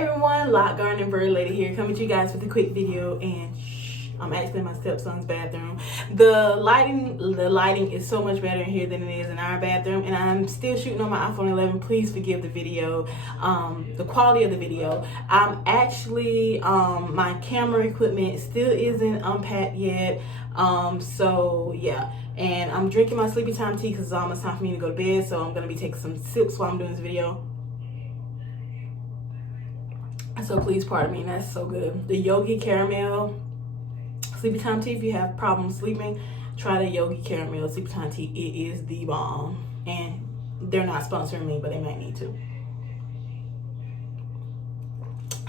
Hey everyone, Lock Garden Bird Lady here, coming to you guys with a quick video. And I'm actually in my stepson's bathroom. The lighting is so much better in here than it is in our bathroom, and I'm still shooting on my iPhone 11. Please forgive the video, the quality of the video. I'm actually my camera equipment still isn't unpacked yet, so yeah. And I'm drinking my sleepy time tea because it's almost time for me to go to bed, so I'm gonna be taking some sips while I'm doing this video. So please pardon me, that's so good. The Yogi Caramel Sleepy Time Tea. If you have problems sleeping, try the Yogi Caramel Sleepy Time Tea. It is the bomb. And they're not sponsoring me, but they might need to.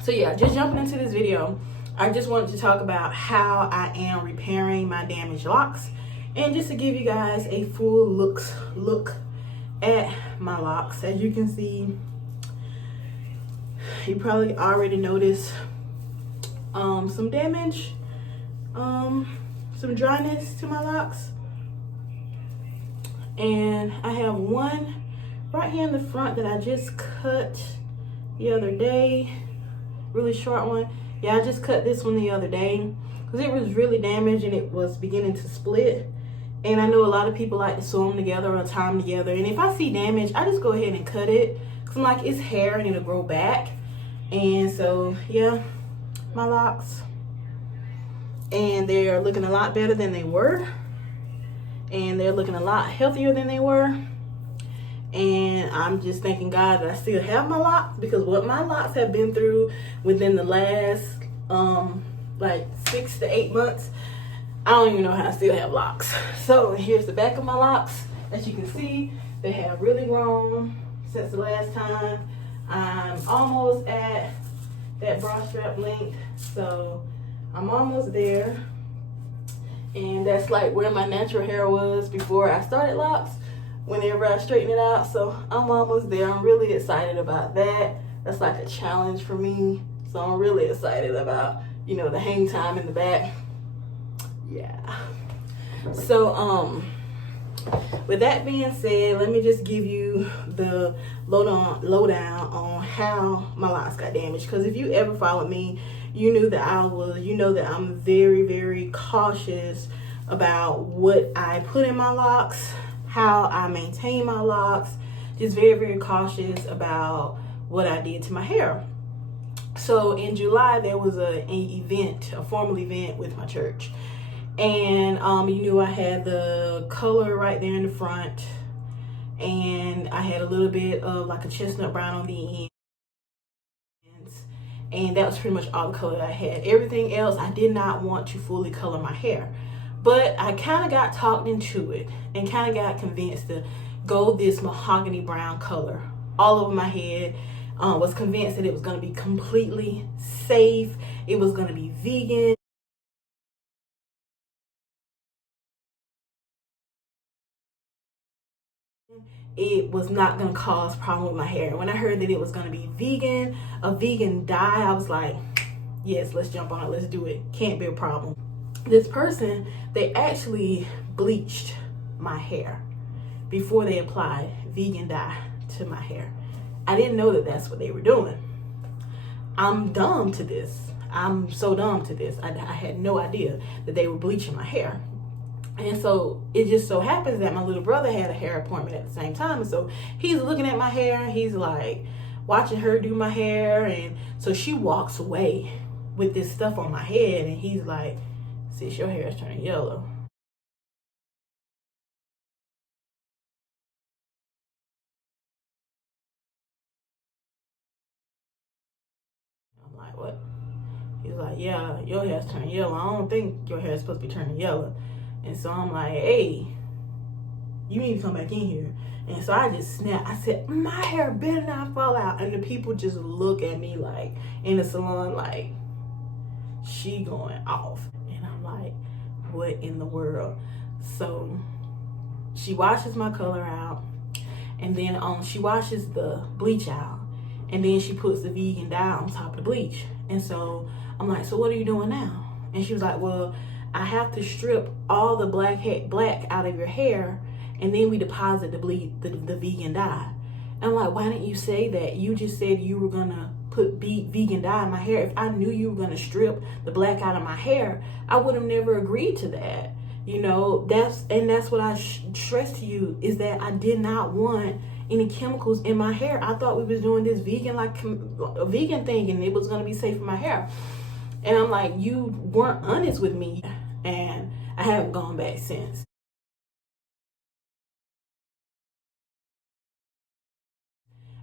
So yeah, just jumping into this video, I just wanted to talk about how I am repairing my damaged locks. And just to give you guys a full look at my locks. As you can see, you probably already noticed some damage, some dryness to my locks. And I have one right here in the front that I just cut the other day, really short one. Yeah, I just cut this one the other day because it was really damaged and it was beginning to split. And I know a lot of people like to sew them together or tie them together. And if I see damage, I just go ahead and cut it because I'm like, it's hair and it'll grow back. And so yeah, my locks, and they're looking a lot better than they were, and they're looking a lot healthier than they were. And I'm just thanking God that I still have my locks, because what my locks have been through within the last like 6 to 8 months, I don't even know how I still have locks. So here's the back of my locks. As you can see, they have really grown since the last time. I'm almost at that bra strap length, so I'm almost there. And that's like where my natural hair was before I started locks, whenever I straighten it out. So I'm almost there. I'm really excited about that. That's like a challenge for me. So I'm really excited about, you know, the hang time in the back. Yeah. So with that being said, let me just give you the lowdown on how my locks got damaged. Because if you ever followed me, you know that I'm very, very cautious about what I put in my locks, how I maintain my locks. Just very, very cautious about what I did to my hair. So in July, there was a formal event with my church. And you knew I had the color right there in the front, and I had a little bit of like a chestnut brown on the ends, and that was pretty much all the color that I had. Everything else, I did not want to fully color my hair, but I kind of got talked into it and kind of got convinced to go this mahogany brown color all over my head. Was convinced that it was going to be completely safe, it was going to be vegan, it was not going to cause problem with my hair. When I heard that it was going to be vegan, a vegan dye, I was like, yes, let's jump on it, let's do it, can't be a problem. This person, they actually bleached my hair before they applied vegan dye to my hair. I didn't know that that's what they were doing. I'm dumb to this. I'm so dumb to this. I had no idea that they were bleaching my hair. And so it just so happens that my little brother had a hair appointment at the same time. And so he's looking at my hair, and he's like watching her do my hair. And so she walks away with this stuff on my head, and he's like, sis, your hair is turning yellow. I'm like, what? He's like, yeah, your hair's turning yellow. I don't think your hair is supposed to be turning yellow. And so I'm like, hey, you need to come back in here. And so I just snapped. I said, my hair better not fall out. And the people just look at me like, in the salon, like, she going off. And I'm like, what in the world? So she washes my color out, and then she washes the bleach out, and then she puts the vegan dye on top of the bleach. And so I'm like, so what are you doing now? And she was like, well, I have to strip all the black out of your hair, and then we deposit the vegan dye. And I'm like, why didn't you say that? You just said you were gonna put vegan dye in my hair. If I knew you were gonna strip the black out of my hair, I would have never agreed to that. You know, that's what I stress to you, is that I did not want any chemicals in my hair. I thought we was doing this vegan, like a vegan thing, and it was gonna be safe for my hair. And I'm like, you weren't honest with me, and I haven't gone back since.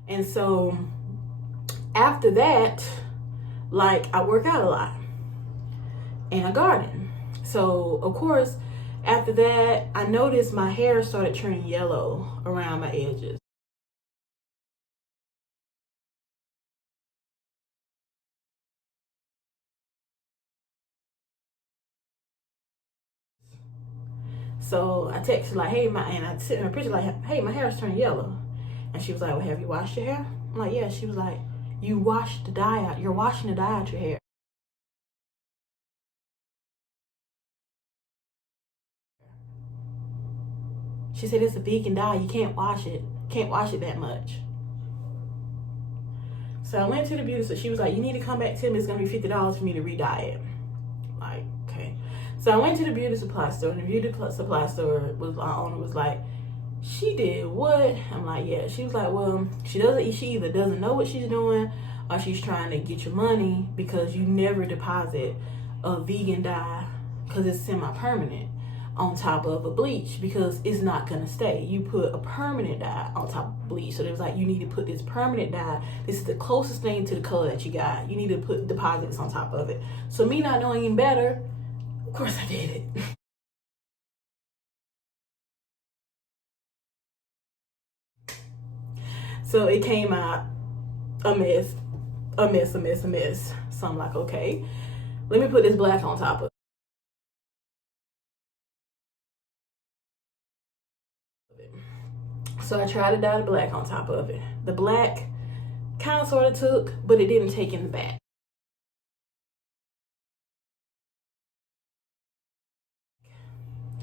And so after that, like, I work out a lot and I garden. So of course, after that, I noticed my hair started turning yellow around my edges. So I texted like, hey, and I sent her a picture like, hey, my hair's turning yellow. And she was like, well, have you washed your hair? I'm like, yeah. She was like, you washed the dye out. You're washing the dye out your hair. She said, it's a vegan dye. You can't wash it. Can't wash it that much. So I went to the beauty store. She was like, you need to come back to me. It's going to be $50 for me to re-dye it. Like, okay. So I went to the beauty supply store, and the beauty supply store owner was like, she did what? I'm like, yeah. She was like, well, she either doesn't know what she's doing, or she's trying to get your money, because you never deposit a vegan dye, because it's semi-permanent, on top of a bleach, because it's not gonna stay. You put a permanent dye on top of bleach. So it was like, you need to put this permanent dye. This is the closest thing to the color that you got. You need to put deposits on top of it. So me not knowing any better, of course I did it. So it came out a mess. So I'm like, okay, let me put this black on top of it. So I tried to dye the black on top of it. The black kind of sort of took, but it didn't take in the back.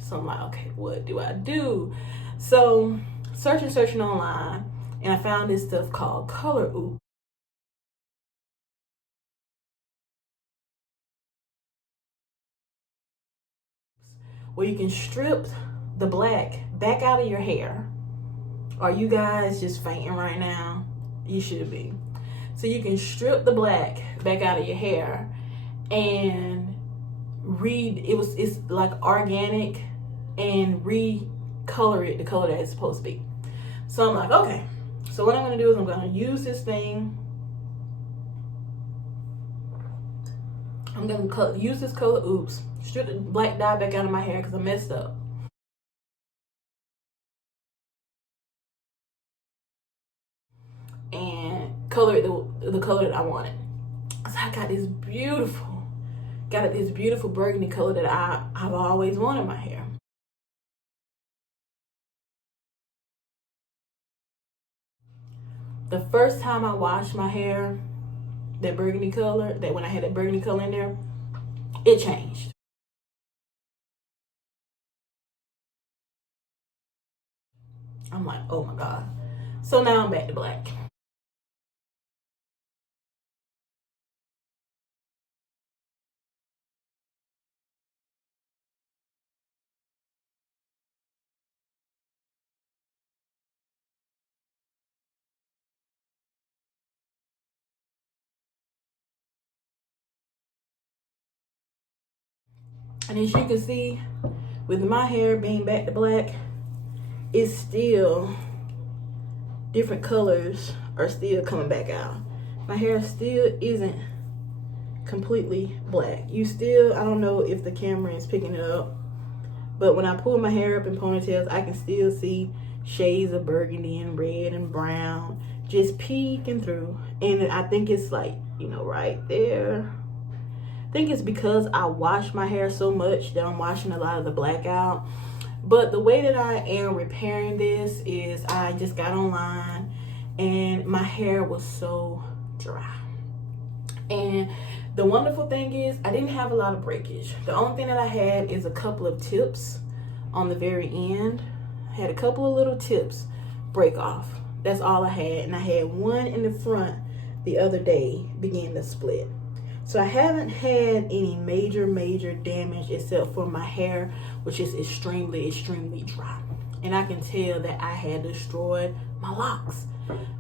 So I'm like, okay, what do I do? So searching online, and I found this stuff called Color Oops. Where you can strip the black back out of your hair. Are you guys just fainting right now? You should be. So you can strip the black back out of your hair and it's like organic, and recolor it the color that it's supposed to be. So I'm like, okay. So what I'm gonna do is I'm gonna use this thing. I'm gonna use this Color Oops, strip the black dye back out of my hair because I messed up. And color it the color that I wanted. So I got this beautiful burgundy color that I've always wanted in my hair. The first time I washed my hair, that burgundy color, when I had that burgundy color in there, it changed. I'm like, oh my God. So now I'm back to black. And as you can see, with my hair being back to black, it's still, different colors are still coming back out. My hair still isn't completely black. I don't know if the camera is picking it up, but when I pull my hair up in ponytails, I can still see shades of burgundy and red and brown just peeking through. And I think it's like, right there. I think it's because I wash my hair so much that I'm washing a lot of the black out. But the way that I am repairing this is I just got online, and my hair was so dry. And the wonderful thing is I didn't have a lot of breakage. The only thing that I had is a couple of tips on the very end. I had a couple of little tips break off. That's all I had. And I had one in the front the other day began to split. So I haven't had any major damage except for my hair, which is extremely dry. And I can tell that I had destroyed my locks.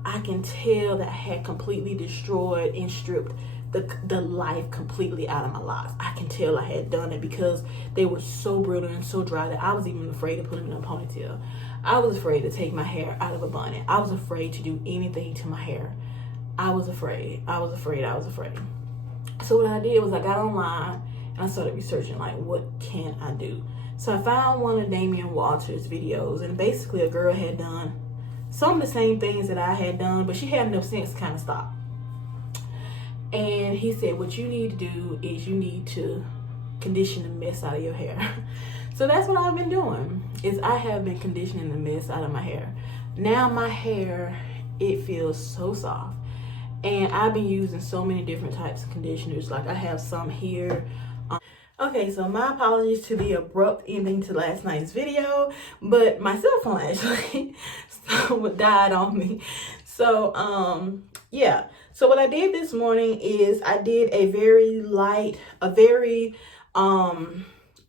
I can tell that I had completely destroyed and stripped the life completely out of my locks. I can tell I had done it because they were so brittle and so dry that I was even afraid to put them in a ponytail. I was afraid to take my hair out of a bonnet. I was afraid to do anything to my hair. I was afraid. So what I did was I got online and I started researching, like, what can I do? So I found one of Damien Walter's videos, and basically a girl had done some of the same things that I had done, but she had enough sense to kind of stop. And he said, what you need to do is you need to condition the mess out of your hair. So that's what I've been doing, is I have been conditioning the mess out of my hair. Now my hair, it feels so soft. And I've been using so many different types of conditioners. Like I have some here. Okay, so my apologies to the abrupt ending to last night's video, but my cell phone actually died on me. So yeah. So what I did this morning is I did a very light, a very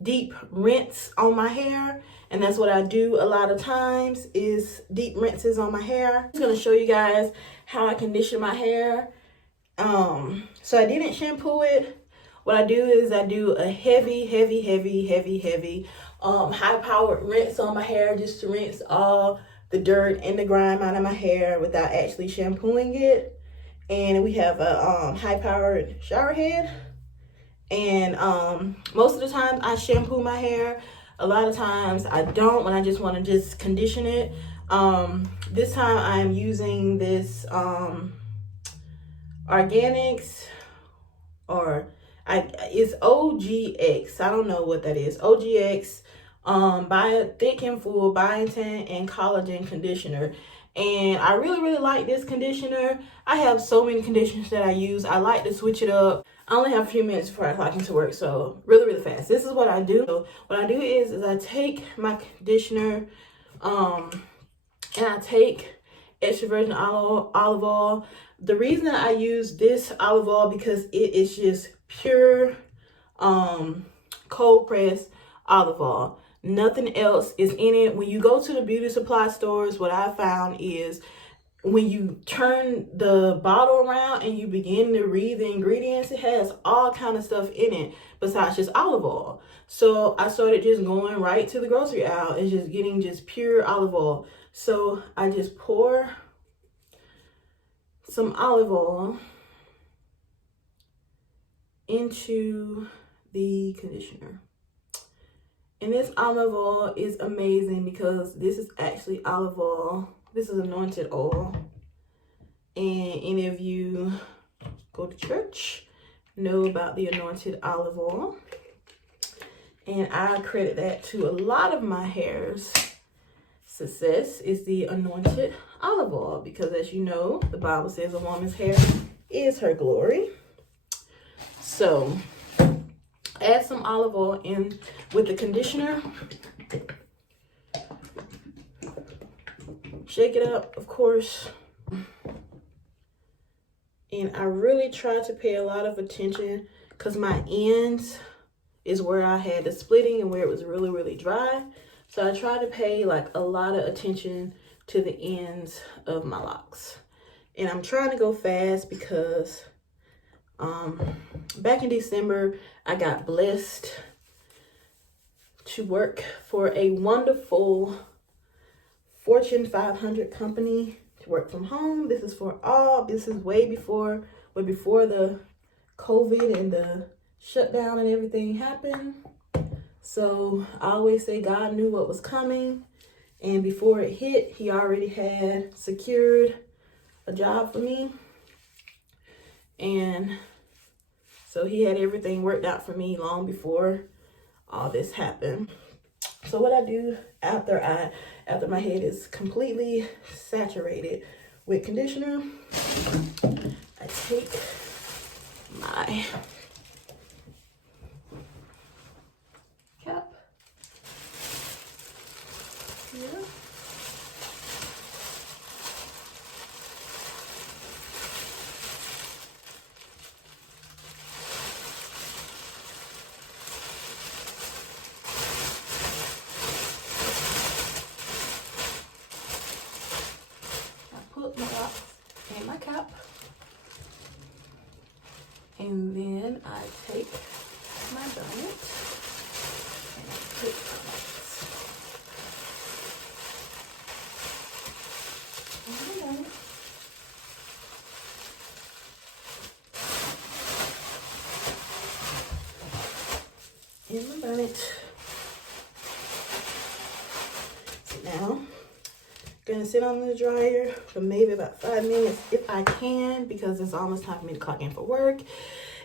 deep rinse on my hair. And that's what I do a lot of times, is deep rinses on my hair. I'm just gonna show you guys how I condition my hair. So I didn't shampoo it. What I do is I do a heavy high-powered rinse on my hair, just to rinse all the dirt and the grime out of my hair without actually shampooing it. And we have a high-powered shower head. And most of the time I shampoo my hair. A lot of times I don't, when I just want to just condition it. This time I'm using this organics, or it's OGX. I don't know what that is. OGX Thick and Full Biotin and Collagen Conditioner. And I really like this conditioner. I have so many conditioners that I use. I like to switch it up. I only have a few minutes before I clock into work, so really fast. This is what I do. So what I do is I take my conditioner and I take extra virgin olive oil. The reason that I use this olive oil because it is just pure cold pressed olive oil. Nothing else is in it. When you go to the beauty supply stores, what I found is when you turn the bottle around and you begin to read the ingredients, it has all kind of stuff in it besides just olive oil. So I started just going right to the grocery aisle and just getting just pure olive oil. So I just pour some olive oil into the conditioner. And this olive oil is amazing because this is actually olive oil. This is anointed oil. And any of you go to church know about the anointed olive oil. And I credit that to a lot of my hair's success is the anointed olive oil. Because as you know, the Bible says a woman's hair is her glory. So add some olive oil in with the conditioner. Shake it up, of course. And I really try to pay a lot of attention because my ends is where I had the splitting and where it was really dry. So I try to pay like a lot of attention to the ends of my locks. And I'm trying to go fast because back in December, I got blessed to work for a wonderful Fortune 500 company to work from home. This is way before the COVID and the shutdown and everything happened. So I always say God knew what was coming, and before it hit, he already had secured a job for me. And so he had everything worked out for me long before all this happened. So what I do after my head is completely saturated with conditioner, I take my cap here. And then I take my donut and I put on it. In my donut. So now, gonna sit on the dryer for maybe about 5 minutes if I can, because it's almost time for me to clock in for work.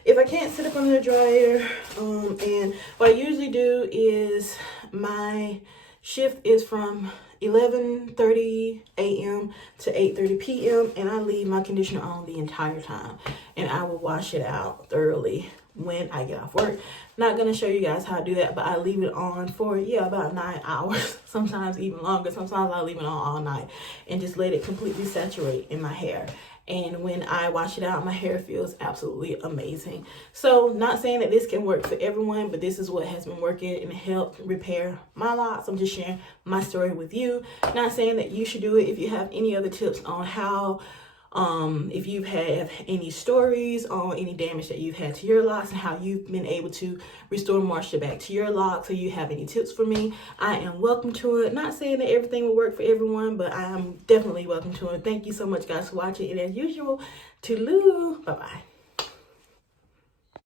If I can't sit up on the dryer, and what I usually do is my shift is from 11:30 a.m. to 8:30 p.m. and I leave my conditioner on the entire time, and I will wash it out thoroughly when I get off work. Not gonna show you guys how to do that, but I leave it on for about 9 hours, sometimes even longer. Sometimes I leave it on all night and just let it completely saturate in my hair. And when I wash it out, my hair feels absolutely amazing. So not saying that this can work for everyone, but this is what has been working and helped repair my locks. I'm just sharing my story with you. Not saying that you should do it. If you have any other tips on how, if you have any stories on any damage that you've had to your locks and how you've been able to restore moisture back to your locks, or you have any tips for me, I am welcome to it. Not saying that everything will work for everyone, but I am definitely welcome to it. Thank you so much, guys, for watching. And as usual, toodaloo, bye-bye.